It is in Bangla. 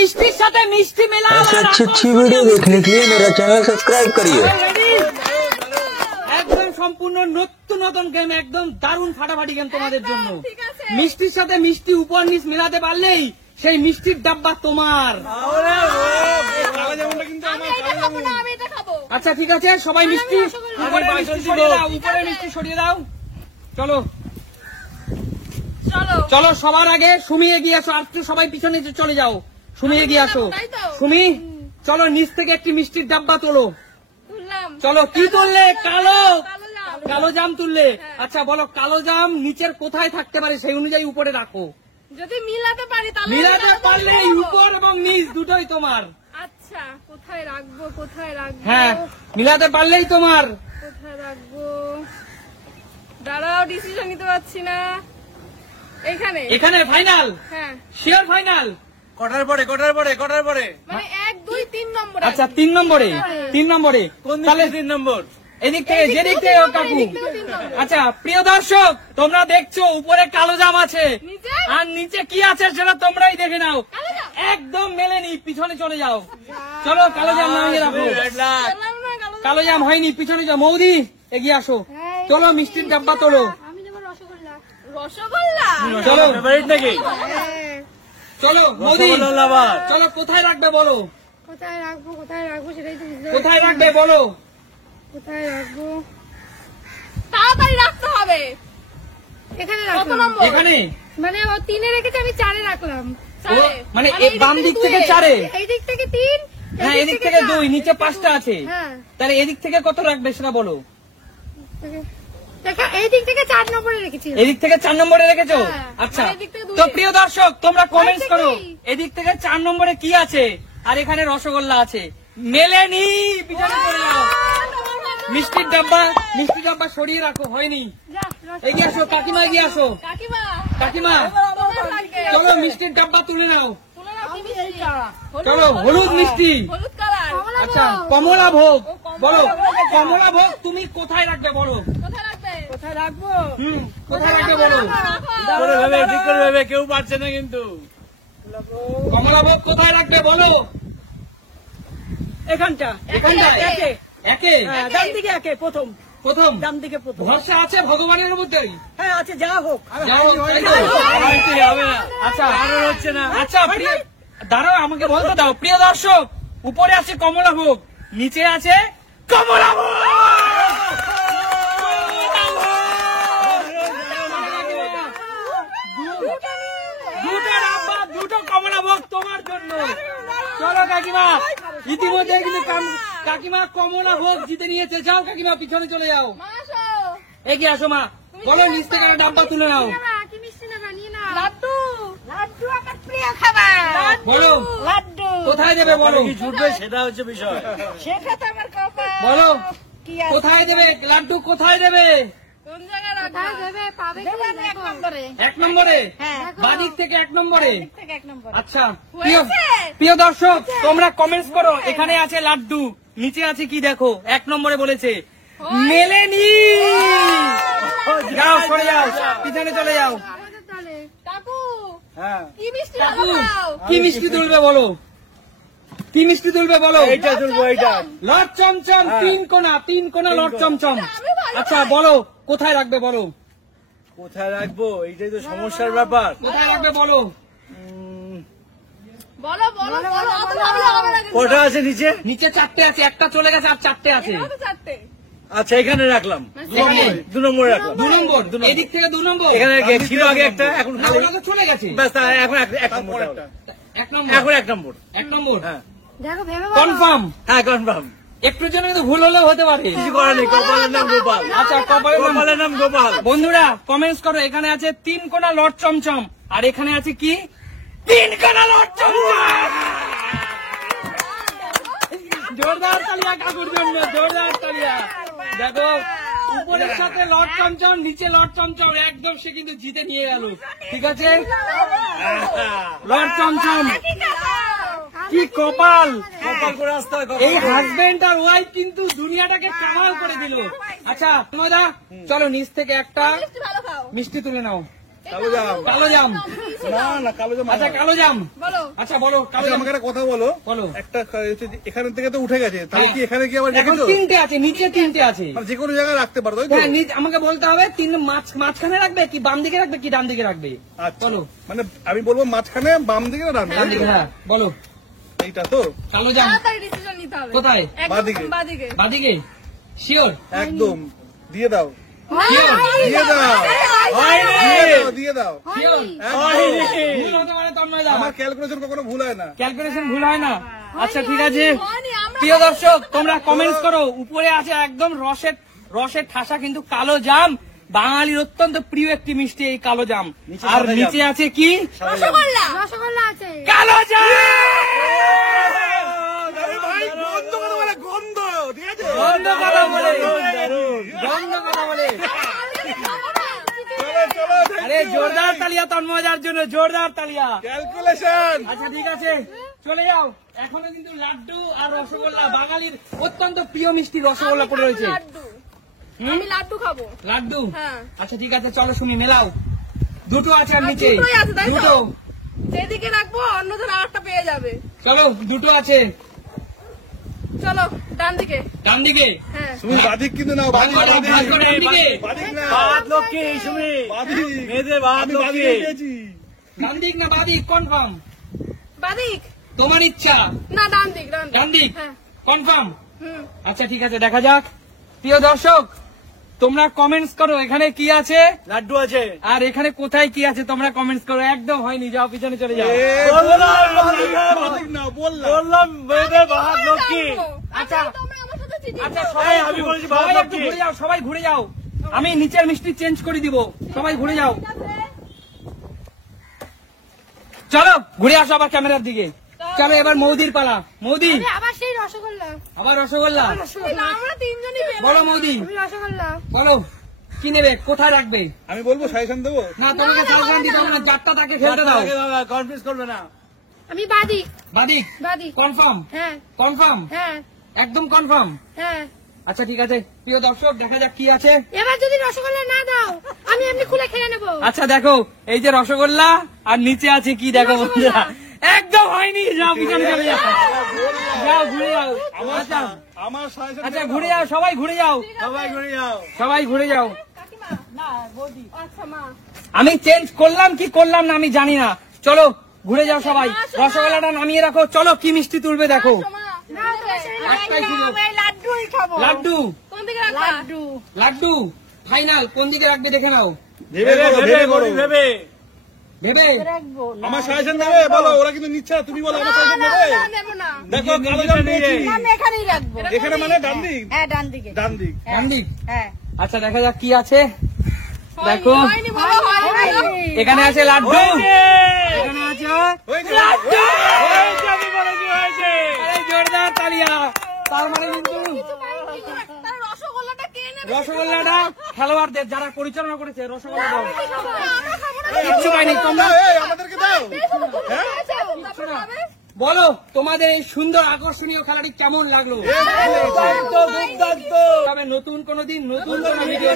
मिष्टिर साथे मिष्टि मिला। ऐसे अच्छी वीडियो देखने के लिए मेरा चैनल सब्सक्राइब करिए। একদম সম্পূর্ণ নতুন নতুন গেম, একদম দারুণ ফাটাফাটি গেম তোমাদের জন্য। মিষ্টির সাথে মিষ্টি উপর নিচ মিলাতে পারলেই সেই মিষ্টির ডাব্বা তোমার। আচ্ছা ঠিক আছে, সবাই মিষ্টি উপরে মিষ্টি সরিয়ে দাও। চলো চলো, সবার আগে সুমি এগিয়ে আসো, আর একটু সবাই পিছনে চলে যাও। সুমি এগিয়ে আসো। সুমি চলো, নিচ থেকে একটি মিষ্টির ডাব্বা তোলো। চলো, কি তুললে? কালো জাম তুললে। আচ্ছা বলো, কালো জাম নিচের কোথায় থাকতে পারে, সেই অনুযায়ী উপরে রাখো। যদি মিলাতে পারি তাহলে মিলাতে পারলে উপর এবং নিচ দুটোই তোমার। আচ্ছা, কোথায় রাখবো? হ্যাঁ, মিলাতে পারলেই তোমার। কোথায় রাখবো? দাঁড়াও, ডিসিশন নিতে পারছি না। এখানে ফাইনাল? হ্যাঁ, শিওর ফাইনাল? কটার পরে মানে 1 2 3 নম্বর। আচ্ছা 3 নম্বরে। তাহলে 3 নম্বর এদিক থেকে, যেদিক থেকে কাকু। আচ্ছা প্রিয় দর্শক, তোমরা দেখছো উপরে কালো জাম আছে, আর নিচে কি আছে সেটা তোমরাই দেখে নাও। একদম মেলেনি, পিছনে চলে যাও। চলো, কালো জাম নামিয়ে রাখো। কালো জাম হয়নি, পিছনে যাও। মৌদি এগিয়ে আসো। চলো, মিষ্টির ডাব্বা তোলো। আমি দেব রসগোল্লা। চলো নাকি? চলো মৌদি, চলো কোথায় রাখবে বলো। কোথায় রাখবো সেটাই তো বুঝতে কোথায় রাখবে বলো। কোথায় রাখবো? তাড়াতাড়ি রাখতে হবে। এখানে রাখলাম। এখানে মানে ও 3 এ রেখেছে, আমি 4 এ রাখলাম। মানে বাম দিক থেকে 4 এ? এই দিক থেকে 3। হ্যাঁ, এদিক থেকে 2, নিচে 5টা আছে। হ্যাঁ, তাহলে এদিক থেকে কত রাখবে সেটা বলো। দেখো এই দিক থেকে 4 নম্বরে রেখেছি। এদিক থেকে 4 নম্বরে রেখেছো? আচ্ছা, মানে এদিক থেকে 2 তো প্রিয় দর্শক তোমরা কমেন্টস করো এদিক থেকে 4 নম্বরে কি আছে, আর এখানে রসগোল্লা আছে। মেলেনি, পিছনে চলে যাও। মিষ্টির ডাব্বা সরিয়ে রাখো, হয়নি। এগিয়ে আসো কাকিমা, এগিয়ে আসো কাকিমা। চলো, মিষ্টির ডাব্বা তুলে নাও। চলো, হলুদ মিষ্টি। আচ্ছা, কমলা ভোগ বলো। কমলা ভোগ তুমি কোথায় রাখবে বলো। কোথায় রাখবো? কোথায় রাখবে বলো। ঠিক করে ভেবে, কেউ পারছে না কিন্তু। কমলা ভোগ কোথায় রাখবে বলো। এখানটা একে ডান দিকে একে প্রথম ডান দিকে প্রথম। ভরসা আছে ভগবানের মধ্যেই। হ্যাঁ আছে, যা হোক। আচ্ছা হচ্ছে না। আচ্ছা দাঁড়াও, আমাকে বলতে দাও। প্রিয় দর্শক, উপরে আছে কমলা ভোগ, নিচে আছে কমলা ভোগ। দুটো কমলা ভোগ তোমার জন্য। চলো কাকিমা, ইতিমধ্যে কিন্তু কাকিমা কমলা ভোগ জিতে নিয়েছে। যাও কাকিমা, পিছনে চলে যাও। এগিয়ে আসো মা। বলো, নিচ থেকে ডাব্বা তুলে নাও। কি মিষ্টি নেবা? নিয়ে নাও। লাড্ডু আমার প্রিয় খাবার। বলো লাড্ডু কোথায় দেবে বলো। কি ছুটবে সেটা হচ্ছে বিষয়। সেটা তো আমার কপাল। বলো কি আছে? কোথায় দেবে লাড্ডু, কোথায় দেবে। কোন জায়গায় রাখবা? দেবে পাবে কি? 1 নম্বরে। 1 নম্বরে? হ্যাঁ, বাদিক থেকে 1 নম্বরে। থেকে 1 নম্বর। আচ্ছা প্রিয় দর্শক, তোমরা কমেন্টস করো। এখানে আছে লাড্ডু, নিচে আছে কি দেখো। 1 নম্বরে বলেছে, মেলেনি। যাও, সরে যাও, পিছনে চলে যাও। কাকু, হ্যাঁ, কি মিষ্টি কাকু, দাও? কি মিষ্টি তুলবে বলো। কি মিষ্টি তুলবে বলো। এইটা তুলবো, এইটা। লট চমচম, 3 কোনা লট চমচম। আচ্ছা বলো, কোথায় রাখবে বলো। কোথায় রাখবো, এইটাই তো সমস্যার ব্যাপার। কোথায় রাখবে বলো। বলো অত ভাবলে হবে না কিন্তু। কটা আছে নিচে? নিচে 4টে আছে, একটা চলে গেছে, আর 4টে আছে। এটাও তো 4টে। আচ্ছা, এখানে রাখলাম। 2 নম্বরে রাখলাম। 2 নম্বর, এদিক থেকে 2 নম্বর। এখানে ছিল আগে একটা, এখন না, ওটা তো চলে গেছে। ব্যাস, এখন 1 নম্বর। 1 নম্বর, এখন 1 নম্বর। 1 নম্বর। হ্যাঁ দেখো ভেবে বলো। কনফার্ম? হ্যাঁ, কনফার্ম। একটু জন্য কিন্তু ভুল হলেও হতে পারে। কিছু করার নেই, কপালের নাম গোপাল। আচ্ছা, কপালের নাম গোপাল। বন্ধুরা কমেন্টস করো। এখানে আছে 3 কোনা লট চমচম, আর এখানে আছে কি 3 কোনা লট চমচম। জোরদার তালিয়া কাকুর জন্য, জোরদার তালিয়া। দেখো, উপরের সাথে লট চমচম, নিচে লট চমচম, একদম সে কিন্তু জিতে নিয়ে গেল। ঠিক আছে, লট চমচম। কি কপাল, কপাল করে আসতে হয়। এই হাজবেন্ড আর ওয়াইফ কিন্তু দুনিয়াটাকে কামাল করে দিল। আচ্ছা মজা, চলো নিচ থেকে একটা মিষ্টি ভালো খাও। মিষ্টি তুলে নাও। কালো জাম। কালো জাম। না না কালো জাম আচ্ছা আমার। কালো জাম। বলো আচ্ছা বলো কালো আচ্ছা, জাম। আমাকে একটা কথা বলো। বলো। একটা হচ্ছে যে এখান থেকে তো উঠে গেছে, তাহলে হ্যাঁ। কি এখানে কি আবার এখন রেখেছো? তিনটে আছে, নিচে তিনটে আছে। মানে যে কোনো জায়গায় রাখতে পারো, তাই তো? হ্যাঁ, আমাকে বলতে হবে তিন মাঝখানে রাখবে কি বাম দিকে রাখবে কি ডান দিকে রাখবে? আচ্ছা। বলো। মানে আমি বলবো মাঝখানে, বাম দিকে না ডান ডান দিকে, দিকে? হ্যাঁ বলো। এইটা তো কালো জাম তাড়াতাড়ি ডিসিশন নিতে হবে কোথায়? বাঁদিকে। একদম বাদিকে বাদিকে শিওর? একদম দিয়ে দাও, শিওর? দিয়ে দাও, দিয়ে দাও। শিওর? একদম। ভুল হতে পারে তন্ময় দা। আমার ক্যালকুলেশন কখনো ভুল হয় না। ক্যালকুলেশন ভুল হয় না। আচ্ছা ঠিক আছে হয়নি, আমরা প্রিয় দর্শক, তোমরা কমেন্টস করো। উপরে আছে একদম রসের ঠাসা কিন্তু কালো জাম, বাঙালির অত্যন্ত প্রিয় একটি মিষ্টি এই কালো জাম। আর সাদা নিচে আছে কি? রসগোল্লা রসগোল্লা আছে কালো জাম। আরে ভাই, গন্ধ কথা বলে, গন্ধ, ঠিক আছে? গন্ধ কথা বলে, গন্ধ কথা বলে। চলো, চলো, আরে জোরদার তালিয়া তন্ময়দার জন্য, জোরদার তালিয়া। ক্যালকুলেশন। আচ্ছা ঠিক আছে চলে যাও। এখনো কিন্তু লাড্ডু আর রসগোল্লা, বাঙালির অত্যন্ত প্রিয় মিষ্টি রসগোল্লা পড়ে রয়েছে। লাড্ডু হুম? আমি লাড্ডু খাবো লাড্ডু? হ্যাঁ। আচ্ছা ঠিক আছে চলো শুনি, মেলাও। দুটো আছে আর আর নিচে দুটোই আছে, তাই তো? দুটো। যেদিকে রাখবো অন্যজন আরেকটা পেয়ে যাবে চলো দুটো আছে চলো ডান দিকে ডান দিকে। হ্যাঁ তুমি বাদিক কিন্তু নাও, বাদিক, ভাগ করে, ভাগ করে, ডান দিকে। বাদিক না। বাদ লক্ষ্মী সুমি বাদিক। মেয়েদের বাদ আমি বাদিক লক্ষ্মী পেয়েছি। ডান দিক না বাদিক কনফার্ম? বাদিক তোমার ইচ্ছা। না ডান দিক ডান দিক হ্যাঁ কনফার্ম? হুম আচ্ছা ঠিক আছে দেখা যাক। প্রিয় দর্শক তোমরা কমেন্টস করো এখানে কি আছে লাড্ডু আছে আর এখানে কোথায় কি আছে, তোমরা কমেন্টস করো। একদম হয়নি, যাও পিছনে চলে যাও। বাদিক না, বললাম। বললাম মেয়েদের বাদ লক্ষ্মী আচ্ছা তোমরা আমার সাথে চিঠি আচ্ছা করো। সবাই আমি বলছি সবাই ভালো একটু কি? ঘুরে যাও, সবাই ঘুরে যাও। আমি নিচের মিষ্টি চেঞ্জ করে দিব, সবাই ঘুরে যাও। ঠিক আছে? চলো ঘুরে আসো আবার ক্যামেরার দিকে। চলো এবার মৌদির পালা। মৌদি আরে, আবার সেই রসগোল্লা আবার রসগোল্লা। না, আমরা তিনজনই পেলাম। বলো মৌদি, আমি রসগোল্লা বলো কি নেবে, কোথায় রাখবে? আমি বলবো সাজেশন দেবো। না তোমাকে সাজেশন দিতে হবে না, যারটা তাকে খেলতে দাও। কনফিউজ করবে না আমি বাদিক বাদিক বাদিক কনফার্ম? হ্যাঁ কনফার্ম, হ্যাঁ একদম কনফার্ম। হ্যাঁ আচ্ছা ঠিক আছে প্রিয় দর্শক দেখা যাক কি আছে। এবার যদি রসগোল্লা না দাও আমি এমনি খুলে খেয়ে নেবো আচ্ছা দেখো এই যে রসগোল্লা আর নিচে আছে কি দেখো বন্ধুরা, একদম হয়নি। যাও পিছনে চলে যাও, যাও ঘুরে যাও। আচ্ছা আমার সাজেশন আচ্ছা ঘুরে যাও, সবাই ঘুরে যাও, সবাই ঘুরে যাও সবাই ঘুরে যাও। কাকিমা আচ্ছা মা আমি চেঞ্জ করলাম কি করলাম না আমি জানি না। চলো ঘুরে যাও সবাই, রসগোল্লাটা নামিয়ে রাখো। চলো কি মিষ্টি তুলবে দেখো। না একটাই ছিল। লাড্ডুই খাবো লাড্ডু, কোন দিকে রাখবা লাড্ডু লাড্ডু ফাইনাল কোন দিকে রাখবে দেখে নাও। ভেবে করো, ভেবে করো। ভেবে ভেবে রাখবো আমার সাজেশন দেবে, বলো। ওরা কিন্তু নিচ্ছে না, তুমি বলো আমার সাজেশন দেবে। নেবো না দেখো কালো জাম পেয়েছি। আমি এখানেই রাখবো এখানে মানে ডান দিক, হ্যাঁ ডান দিকে ডান দিক। ডান দিক। হ্যাঁ আচ্ছা দেখা যাক কি আছে। দেখো হয়নি বলো হয়নি এখানে আছে লাড্ডু, হয়েছে এখানে আছে হয়েছে। হয়েছে, আমি বলেছি হয়েছে আরে জোরদার তালিয়া। তার মানে কিন্তু তার রসগোল্লাটা কে নেবে রসগোল্লাটা খেলোয়াড়দের যারা পরিচালনা করেছে রসগোল্লা দাও। আমরা খাবো না কিচ্ছু পাইনি তোমরা। এই, আমাদেরকে দাও। তারপর খাবে বলো তোমাদের এই সুন্দর আকর্ষণীয় খেলাটি কেমন লাগলো? দুর্দান্ত দুর্দান্ত তবে নতুন কোনো দিন নতুন কোনো ভিডিও